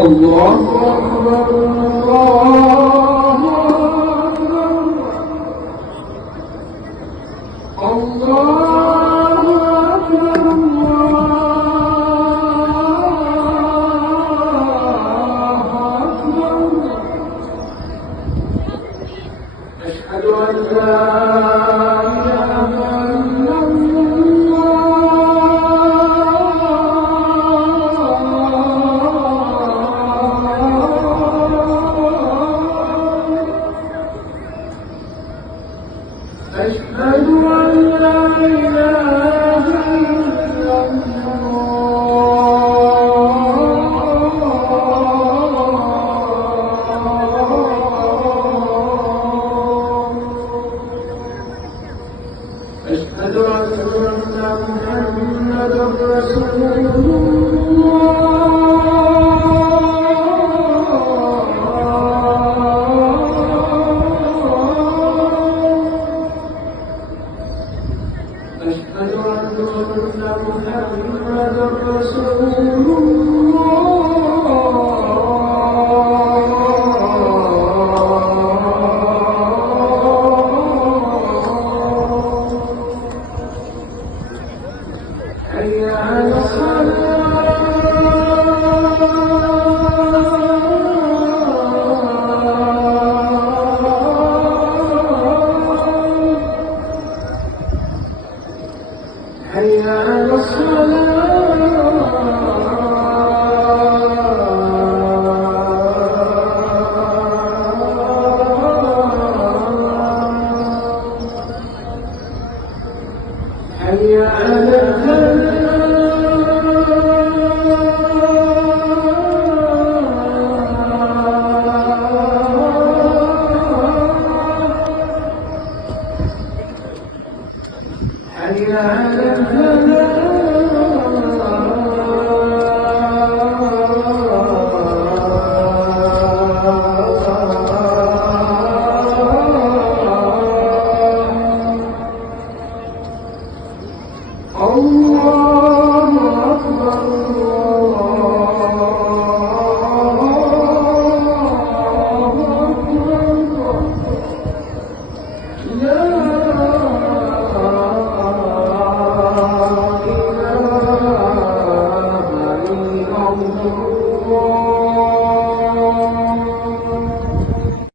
الله أكبر الله أكبر الله أكبر الله أكبر أشهد أن لا إله إلا أشهد أن لا إله إلا الله أشهد أن محمدا رسول أشهد أن محمدا رسول حي على حي على حي على حي على الله أكبر